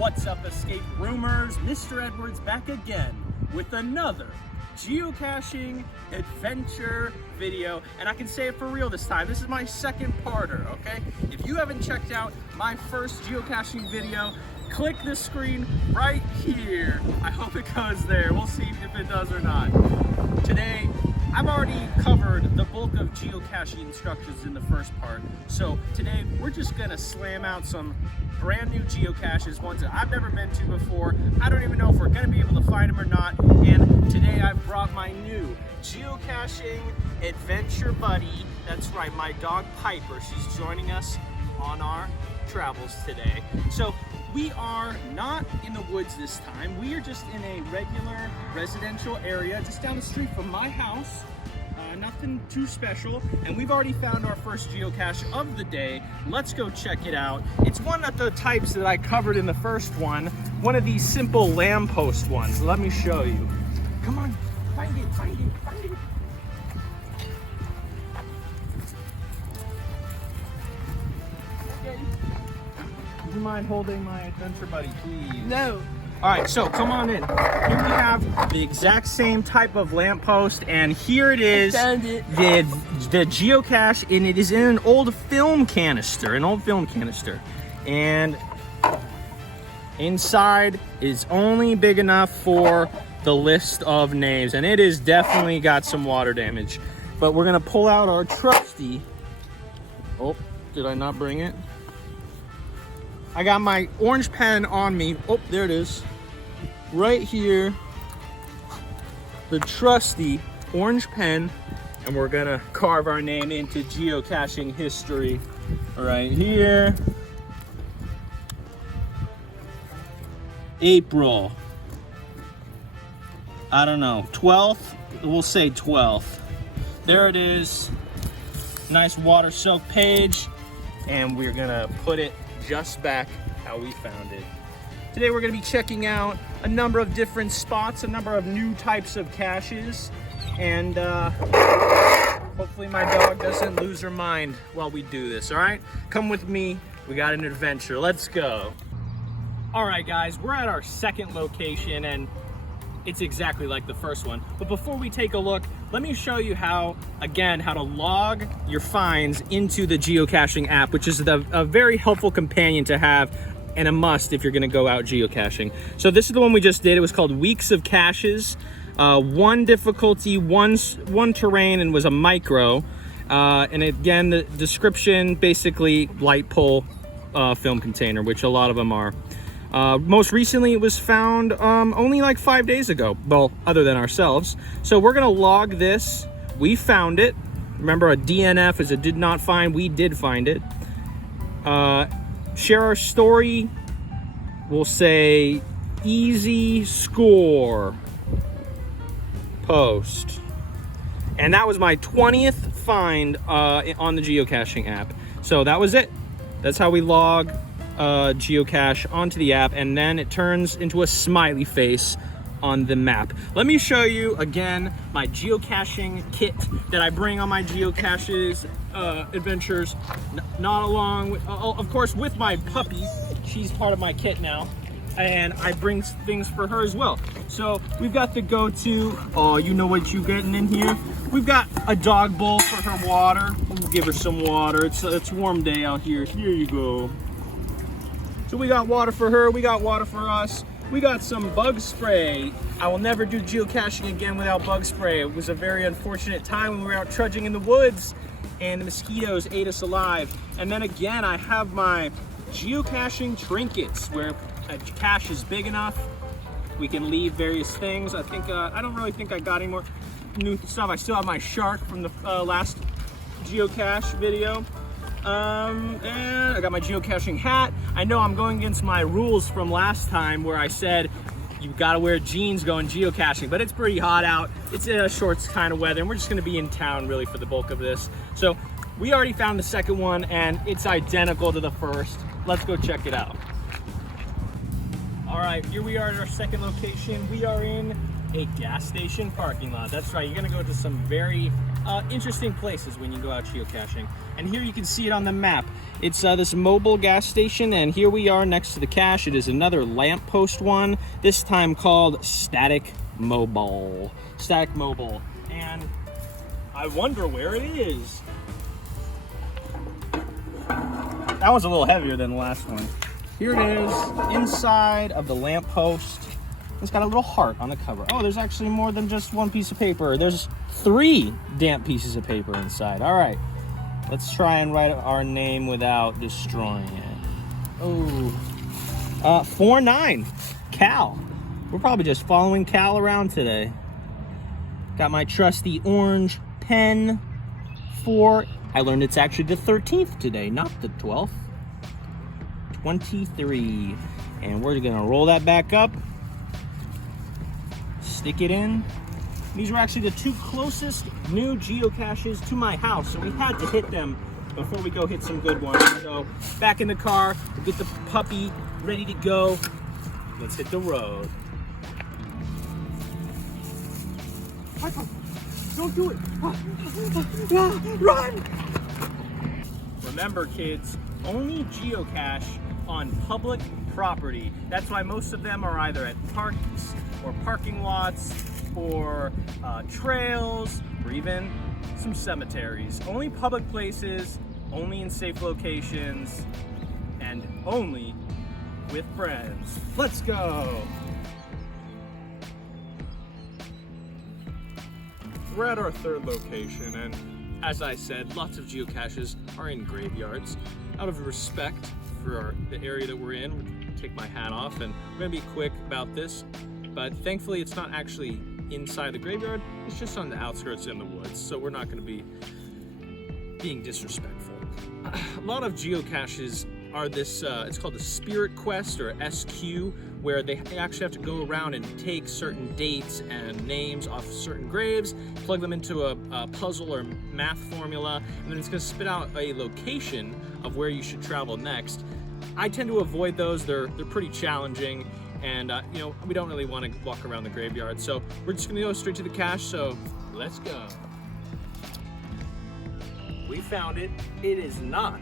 What's up, escape roomers? Mr. Edwards back again with another geocaching adventure video, and I can say it for real this time. This is my second parter, okay? If you haven't checked out my first geocaching video, click the screen right here. I hope it goes there. We'll see if it does or not. Today, I've already covered the bulk of geocaching instructions in the first part, so today we're just gonna slam out some brand new geocaches, ones that I've never been to before. I don't even know if we're gonna be able to find them or not, and today I've brought my new geocaching adventure buddy. That's right, my dog Piper. She's joining us on our travels today. So we are not in the woods this time. We are just in a regular residential area just down the street from my house. Nothing too special, and we've already found our first geocache of the day. Let's go check it out. It's one of the types that I covered in the first one of these simple lamppost ones. Let me show you. Come on, find it, find it, find it. Okay. Would you mind holding my adventure buddy, please? No. All right, so come on in. Here we have the exact same type of lamppost, and here it is, the geocache, and it is in an old film canister, and inside is only big enough for the list of names, and it is definitely got some water damage. But we're gonna pull out our trusty, oh, did I not bring it? I got my orange pen on me. Oh, there it is. Right here. The trusty orange pen. And we're gonna carve our name into geocaching history right here. April. I don't know. 12th? We'll say 12th. There it is. Nice water soaked page. And we're gonna put it just back how we found it. Today we're going to be checking out a number of different spots, a number of new types of caches, and hopefully my dog doesn't lose her mind while we do this, all right? Come with me, we got an adventure, let's go. All right guys, we're at our second location, and it's exactly like the first one. But before we take a look, let me show you how to log your finds into the geocaching app, which is a very helpful companion to have and a must if you're gonna go out geocaching. So this is the one we just did. It was called Weeks of Caches. One difficulty, one terrain, and was a micro. And again, the description, basically light pole film container, which a lot of them are. Most recently it was found only like 5 days ago, well, other than ourselves. So we're gonna log this. We found it. Remember, a DNF is a did not find. We did find it. Share our story. We'll say easy score post. And that was my 20th find on the geocaching app. So that was it. That's how we log geocache onto the app, and then it turns into a smiley face on the map. Let me show you again my geocaching kit that I bring on my geocaches adventures, not along with, of course, with my puppy. She's part of my kit now, and I bring things for her as well. So we've got the go-to, oh, you know what you're getting in here. We've got a dog bowl for her water. We'll give her some water. It's a warm day out here. Here you go. So we got water for her, we got water for us. We got some bug spray. I will never do geocaching again without bug spray. It was a very unfortunate time when we were out trudging in the woods and the mosquitoes ate us alive. And then again, I have my geocaching trinkets, where a cache is big enough, we can leave various things. I think, I don't really think I got any more new stuff. I still have my shark from the last geocache video. And I got my geocaching hat. I know I'm going against my rules from last time where I said you've got to wear jeans going geocaching, but it's pretty hot out. It's in a shorts kind of weather, and we're just going to be in town really for the bulk of this. So we already found the second one, and it's identical to the first. Let's go check it out. All right, here we are at our second location. We are in a gas station parking lot. That's right, you're gonna go to some very interesting places when you go out geocaching. And here you can see it on the map. It's this mobile gas station, and here we are next to the cache. It is another lamppost one, this time called Static Mobile. Static Mobile. And I wonder where it is. That one's a little heavier than the last one. Here it is, inside of the lamppost. It's got a little heart on the cover. Oh, there's actually more than just one piece of paper. There's 3 damp pieces of paper inside. All right, let's try and write our name without destroying it. Oh, 49, Cal. We're probably just following Cal around today. Got my trusty orange pen for, I learned it's actually the 13th today, not the 12th. 23. And we're gonna roll that back up. Stick it in. These were actually the 2 closest new geocaches to my house, so we had to hit them before we go hit some good ones. So back in the car, we'll get the puppy ready to go. Let's hit the road. Don't do it! Run! Remember, kids, only geocache on public property. That's why most of them are either at parks or parking lots or trails or even some cemeteries. Only public places, only in safe locations, and only with friends. Let's go! We're at our 3rd location, and as I said, lots of geocaches are in graveyards. Out of respect for the area that we're in, I'm gonna take my hat off, and we're gonna be quick about this, but thankfully it's not actually inside the graveyard, it's just on the outskirts in the woods, so we're not gonna be being disrespectful. A lot of geocaches are this, it's called the Spirit Quest, or SQ, where they actually have to go around and take certain dates and names off certain graves, plug them into a puzzle or math formula, and then it's gonna spit out a location of where you should travel next. I tend to avoid those. They're pretty challenging, and you know, we don't really want to walk around the graveyard, so we're just gonna go straight to the cache, so let's go. We found it. It is not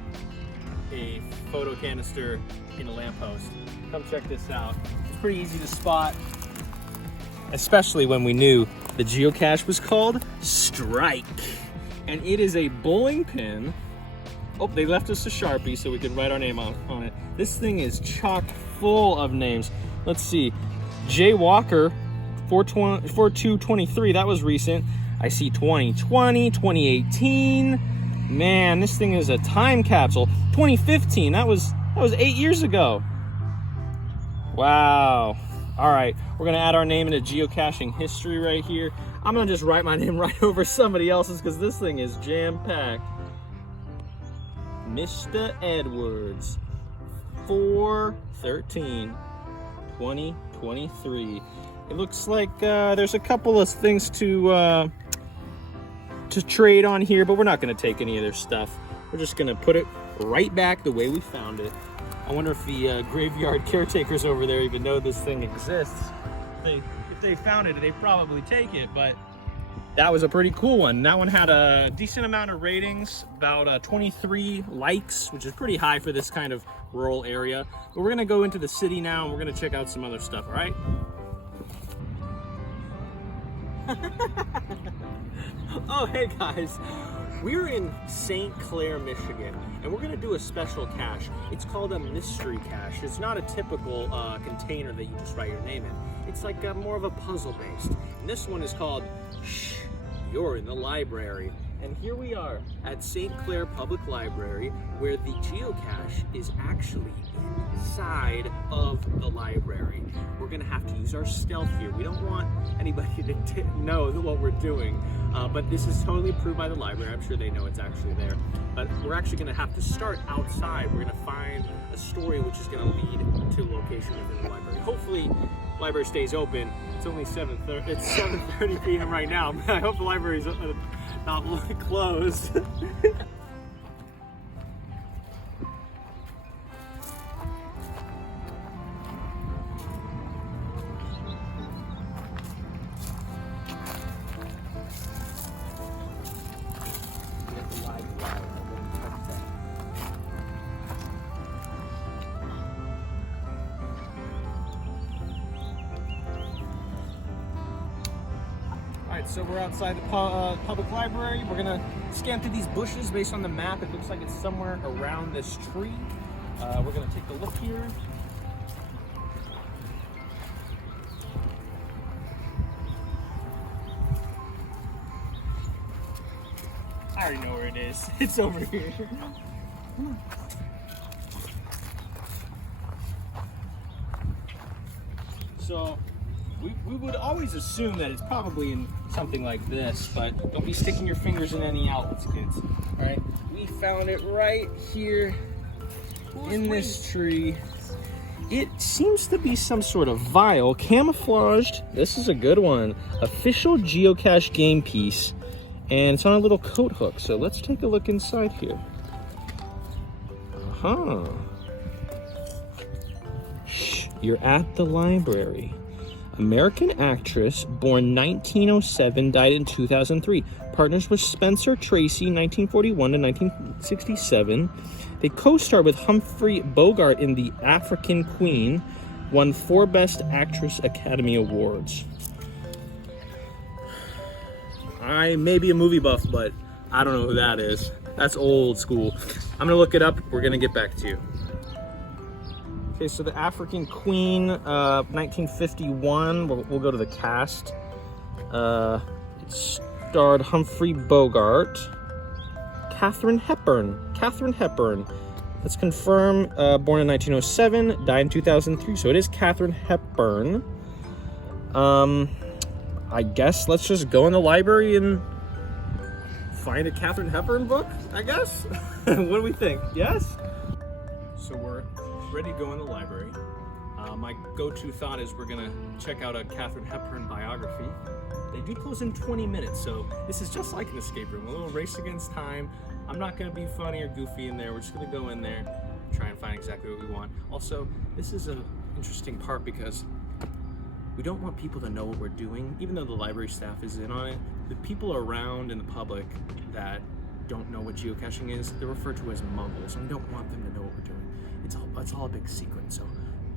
a photo canister in a lamppost. Come check this out. It's pretty easy to spot, especially when we knew the geocache was called Strike. And it is a bowling pin. Oh, they left us a Sharpie so we could write our name on it. This thing is chock full of names. Let's see. Jay Walker, 4223, that was recent. I see 2020, 2018. Man, this thing is a time capsule. 2015, that was 8 years ago. Wow. All right, we're gonna add our name into geocaching history right here. I'm gonna just write my name right over somebody else's because this thing is jam-packed. Mr. Edwards, 4/13/2023. It looks like there's a couple of things to trade on here, but we're not going to take any of their stuff. We're just going to put it right back the way we found it. I wonder if the graveyard caretakers over there even know this thing exists. If they found it, they probably take it, but that was a pretty cool one. That one had a decent amount of ratings, about 23 likes, which is pretty high for this kind of rural area. But we're gonna go into the city now and we're gonna check out some other stuff, all right? Oh, hey guys. We're in St. Clair, Michigan, and we're gonna do a special cache. It's called a mystery cache. It's not a typical container that you just write your name in. It's like more of a puzzle based. And this one is called Shh, You're in the Library. And here we are at St. Clair Public Library, where the geocache is actually inside of the library. We're gonna have to use our stealth here. We don't want anybody to know what we're doing, but this is totally approved by the library. I'm sure they know it's actually there. But we're actually gonna have to start outside. We're gonna find a story which is gonna lead to a location within the library. Hopefully, the library stays open. It's only 7:30. It's 7:30 p.m. right now. I hope the library's not closed. Alright, so we're outside the public library. We're gonna scan through these bushes based on the map. It looks like it's somewhere around this tree. We're gonna take a look here. I already know where it is. It's over here. So we would always assume that it's probably in something like this, but don't be sticking your fingers in any outlets, kids. All right, we found it right here in this tree. It seems to be some sort of vial, camouflaged. This is a good one. Official geocache game piece. And it's on a little coat hook. So let's take a look inside here. Uh-huh. Shh, you're at the library. American actress, born 1907, died in 2003. Partners with Spencer Tracy, 1941 to 1967. They co-starred with Humphrey Bogart in The African Queen, won 4 Best Actress Academy Awards. I may be a movie buff, but I don't know who that is. That's old school. I'm gonna look it up. We're gonna get back to you. Okay, so The African Queen, 1951. We'll go to the cast. It starred Humphrey Bogart. Katharine Hepburn. Let's confirm, born in 1907, died in 2003. So it is Katharine Hepburn. I guess let's just go in the library and find a Katharine Hepburn book, I guess? What do we think? Yes? So we're ready to go in the library. My go-to thought is we're gonna check out a Katharine Hepburn biography. They do close in 20 minutes, so this is just like an escape room, a little race against time. I'm not gonna be funny or goofy in there. We're just gonna go in there, try and find exactly what we want. Also, this is an interesting part because we don't want people to know what we're doing, even though the library staff is in on it. The people around in the public that don't know what geocaching is, they're referred to as muggles, and we don't want them to know what we're doing. It's all a big secret, so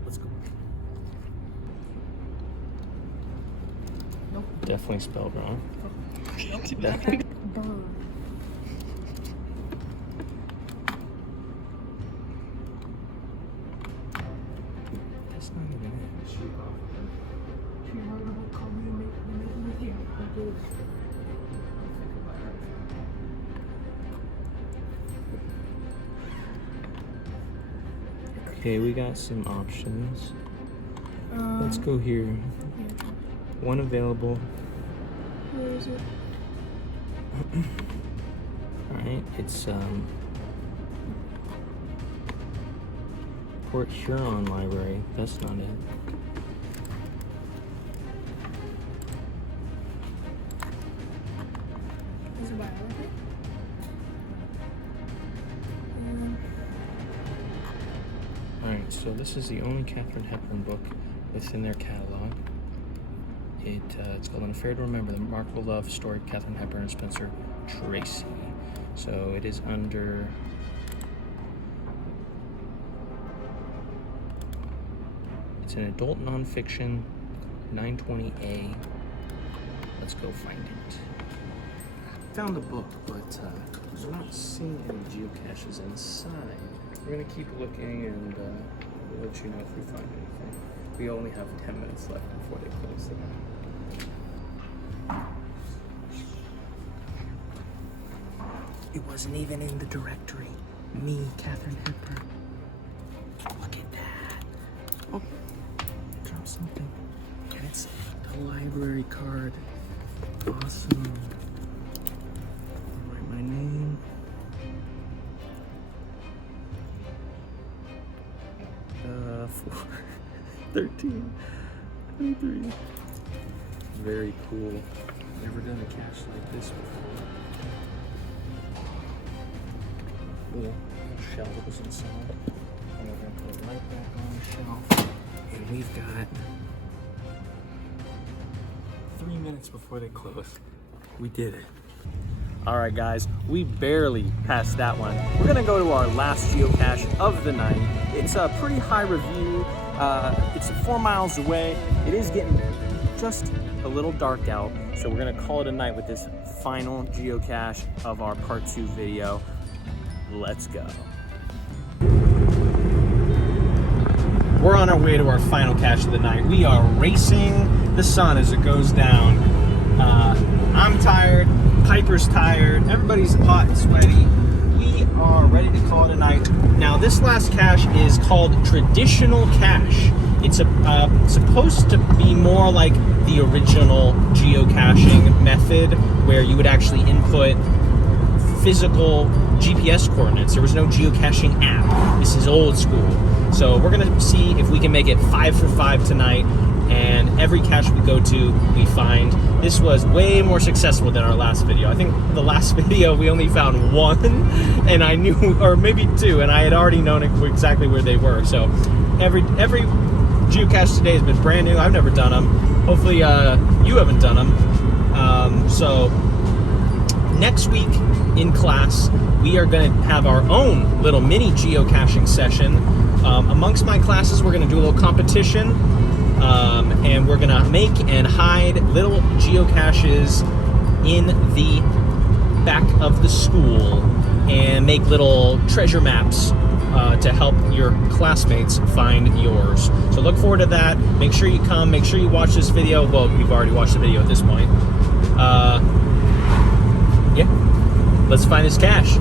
let's go. Nope. Definitely spelled wrong. Nope. Definitely. That's not even it. Okay, we got some options. Let's go here. One available. Where is it? Alright, it's Port Huron Library. That's not it. Is it biography? Alright, so this is the only Katharine Hepburn book within their catalog. It's called An Affair to Remember, the remarkable love story of Katharine Hepburn and Spencer Tracy. So it is under... It's an adult nonfiction, 920A. Let's go find it. Found the book, but I'm not seeing any geocaches inside. We're gonna keep looking and we'll let you know if we find anything. We only have 10 minutes left before they close the map. It wasn't even in the directory. Me, Katharine Hepburn. Look at that. Oh, drop something. And it's the library card. Awesome. I'll write my name. Uh, 4, 13, 23. Very cool. Never done a cache like this before. Little shell that was inside. And we're gonna put it right back on the shelf. And we've got 3 minutes before they close. We did it. All right, guys, we barely passed that one. We're gonna go to our last geocache of the night. It's a pretty high review. It's 4 miles away. It is getting just a little dark out, so we're gonna call it a night with this final geocache of our part 2 video. Let's go. We're on our way to our final cache of the night. We are racing the sun as it goes down. I'm tired, Piper's tired, everybody's hot and sweaty. We are ready to call it a night. Now, this last cache is called Traditional Cache. It's supposed to be more like the original geocaching method, where you would actually input physical GPS coordinates. There was no geocaching app. This is old school. So we're gonna see if we can make it 5 for 5 tonight, and every cache we go to, we find. This was way more successful than our last video. I think the last video we only found 1, and I knew, or maybe 2, and I had already known exactly where they were. So every geocache today has been brand new. I've never done them. Hopefully you haven't done them. So next week in class, we are going to have our own little mini geocaching session. Amongst my classes, we're going to do a little competition, and we're going to make and hide little geocaches in the back of the school and make little treasure maps to help your classmates find yours. So look forward to that. Make sure you come. Make sure you watch this video. Well, you've already watched the video at this point. Yeah, let's find this cache.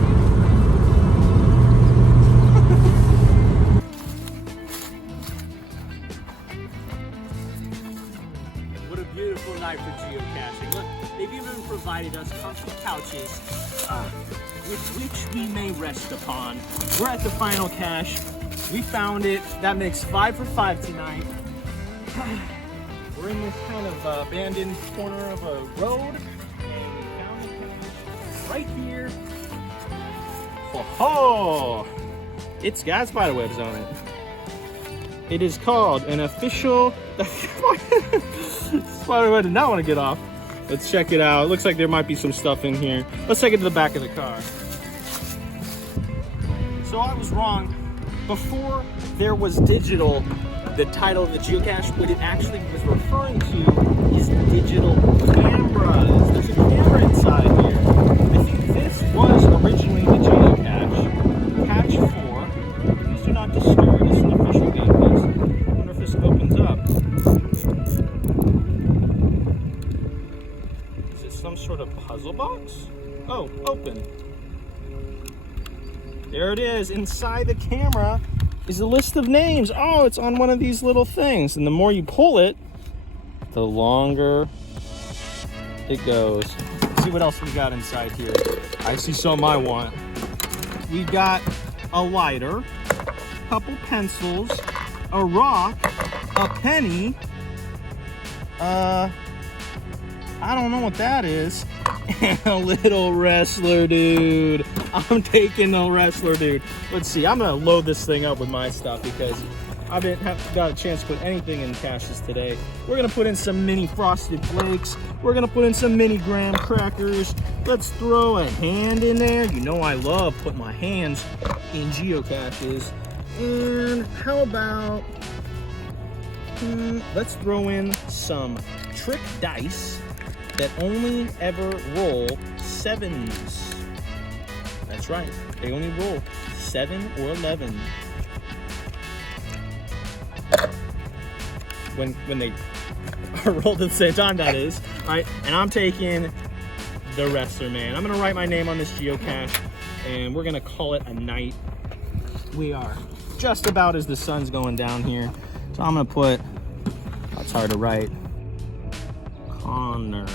What a beautiful night for geocaching. Look, they've even provided us comfy couches with which we may rest upon. We're at the final cache. We found it. That makes 5 for 5 tonight. We're in this kind of abandoned corner of a road, and we found it right here. Oh, it's got spiderwebs on it. It is called an official. Spiderweb did not want to get off. Let's check it out. It looks like there might be some stuff in here. Let's take it to the back of the car. So I was wrong. Before there was digital, the title of the geocache, what it actually was referring to is digital cameras. There's a camera inside here. I think this was originally the geocache. Cache 4. Please do not disturb. This is an official game piece. I wonder if this opens up. Is it some sort of puzzle box? Oh, open. There it is. Inside the camera is a list of names. Oh, it's on one of these little things. And the more you pull it, the longer it goes. Let's see what else we got inside here. I see some I want. We got a lighter, a couple pencils, a rock, a penny. I don't know what that is. And a little wrestler dude. I'm taking the wrestler dude. Let's see, I'm gonna load this thing up with my stuff because I haven't got a chance to put anything in caches today. We're gonna put in some mini Frosted Flakes. We're gonna put in some mini graham crackers. Let's throw a hand in there. You know I love putting my hands in geocaches. And how about, let's throw in some trick dice that only ever roll 7s. That's right, they only roll 7 or 11. When they are rolled at the same time, that is. All right, and I'm taking the wrestler man. I'm gonna write my name on this geocache, and we're gonna call it a night. We are just about as the sun's going down here. So I'm gonna put, that's hard to write, Connor,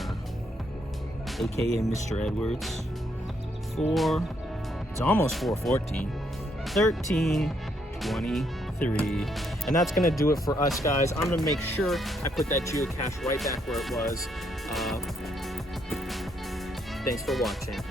aka Mr. Edwards. 4, it's almost 4:14. 13:23. And that's gonna do it for us, guys. I'm gonna make sure I put that geocache right back where it was. Thanks for watching.